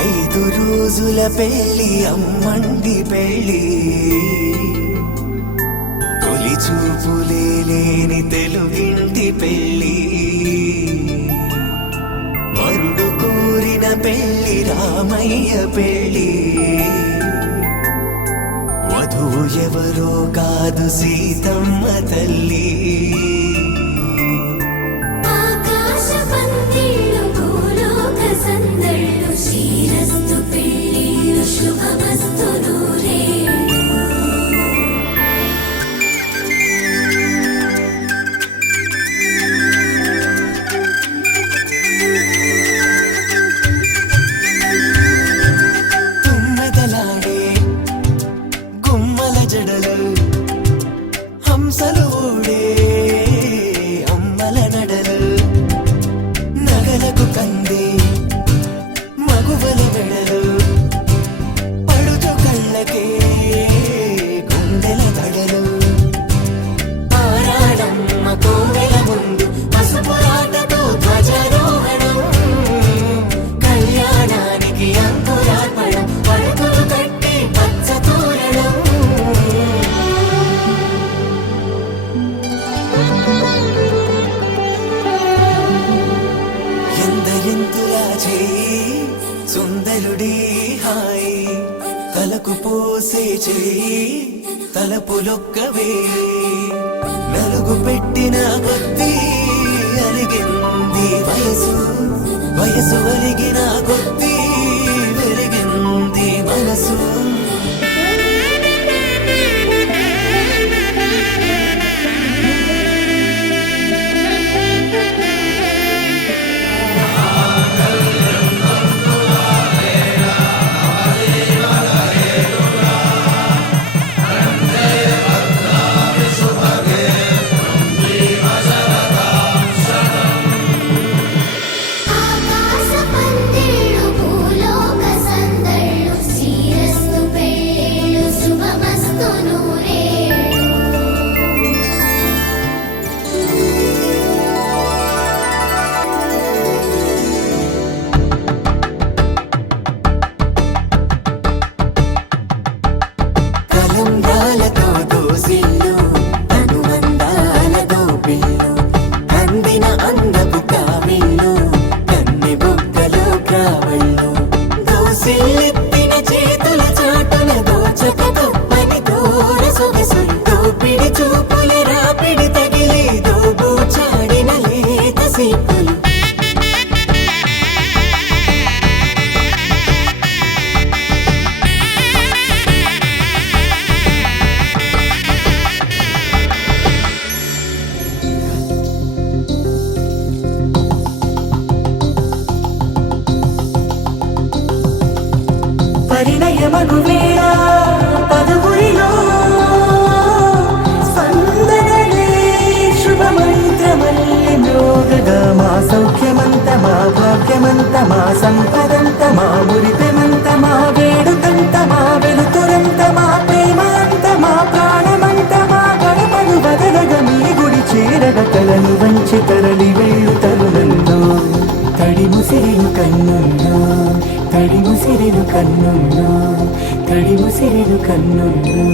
ఐదు రోజుల పెళ్లి అమ్మండి పెళ్లి, తొలి చూపులే లేని తెలుగింటి పెళ్లి, వరుడు కోరిన పెళ్లి రామయ్య పెళ్లి, వధువు ఎవరో కాదు సీతమ్మ తల్లి. తుమ్మెదలాడే గుమ్మల జడలు, హంసలు ఊడే అమ్మల నడలు, నగలకు కందే మగువల మెడలు, పడుచు కళ్ళకే గుండెల తడలు, ఆరాడమ్మ కోవెల ముందు పసుపురాటతో ధ్వజారోహణం, కళ్యాణానికి అంకురార్పణం, పడకలు కట్టి పచ్చ తోరణం. ఎందరింతులా చేయి సుందరుడి హాయి, తలకు పోసే చేయి తలపులొక్కవే, నలుగు పెట్టిన కొద్దీ అలిగింది వయసు, వయసు అలిగిన కొద్దీ వెలిగింది మనసు. కలంబ్రాలతో దోసిల్లు, అనుబంధాలతో పిల్లు, అందిన అందపు కావిళ్ళు, కన్నె బుగ్గలో క్రావళ్ళు, దోసిల్లెత్తిన చేతుల చాటున దోచక తప్పని దూర సొగసులు, దోపిడి చూపుల రాపిడి తగిలి దోబూచాడిన లేత సీపులు. పరిణయమగు వేళ పదువురిలో స్పందనలే శుభమంత్రమల్లి మ్రోగగా, మా సౌఖ్యమంత మా భాగ్యమంత మా సంపదంత మా మురిపెమంత మా వేడుకంత మా వెలుతురంత మా ప్రేమ అంత మా ప్రాణమంత మా గడపను బదలగా మీ గుడి చేరగ తలను వంచి తరలి వెళ్ళు తరుణంలో, తడి ముసిరిలు కన్నుల్లో, తడి ముసిరిలు కన్నుల్లో, తడి ముసిరిలు కన్నుల్లో.